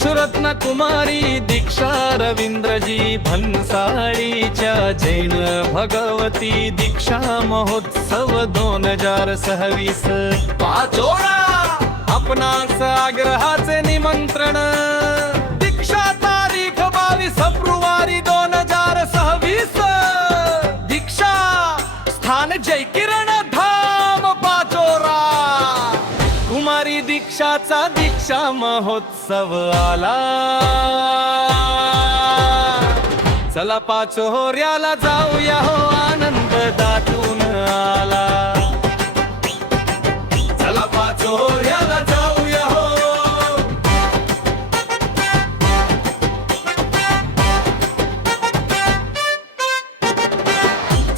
अक्षरत्न कुमारी दीक्षा रवींद्रजी भन्साळीच्या जैन भगवती दीक्षा महोत्सव 2026 पाचोळा आपणास आग्रहाचे निमंत्रण दीक्षा तारीख 22 फेब्रुवारी 2026 दीक्षा स्थान जय किरण धाम पाचोरा कुमारी दीक्षाचा दीक्षा महोत्सव आला चला पाचोऱ्याला जाऊया हो आनंद दाटून आला चला पाचोऱ्याला जाऊया हो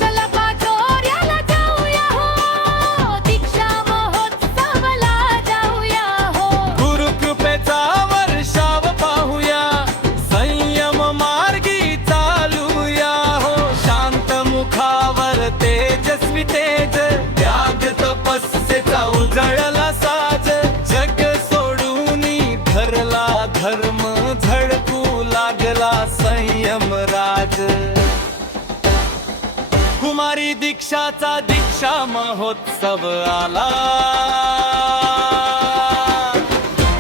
चला पाचोऱ्याला जाऊया हो दीक्षा महोत्सवाला जाऊया हो गुरुकृपेचा वर्षाव पाहूया संयम मार्गी चालूया हो शांत मुखावर तेजस्वी तेज त्याग तपस्येचा उजळला साज जग सोडून धरला धर्म झळकू लागला संयम राज कुमारी दीक्षाचा दीक्षा महोत्सव आला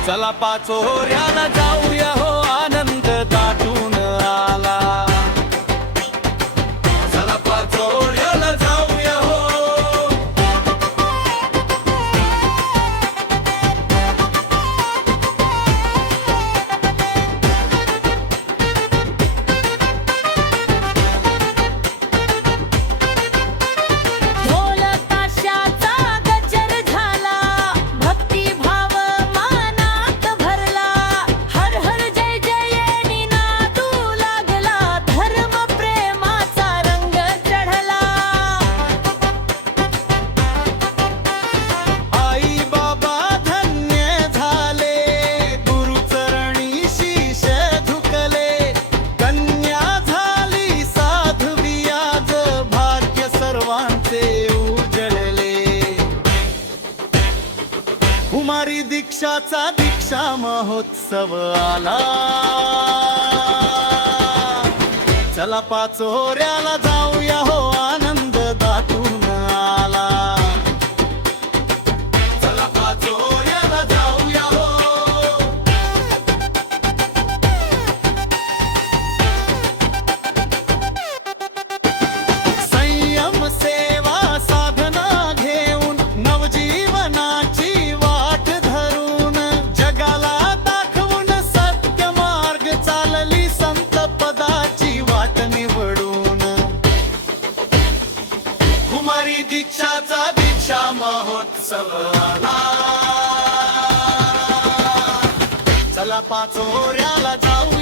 चला पाचोऱ्याला जाऊया हो आनंद दाटून आला चला पाचोऱ्याला जाऊया हो ढोल ताशाचा गजर झाला भक्तिभाव मानात भरला हर हर जय जय निनादू लागला धर्म प्रेमाचा रंग चढला आई बाबा धन्य झाले गुरुचरणी शीश झुकले कन्या झाली साध्वी आज भाग्य सर्वांचे उजळले कुमारी दीक्षाचा दीक्षा महोत्सव आला चला पाचोऱ्याला जाऊया हो आनंद दाटून आला चला पाचोऱ्याला जाऊया हो संयम सेवा साधना घेऊन नवजीवनाची वाट धरून जगाला दाखवून सत्य मार्ग चालली संत पदाची वाट निवडून कुमारी दीक्षाचा दीक्षा महोत्सव आला चला पाचोऱ्याला जाऊया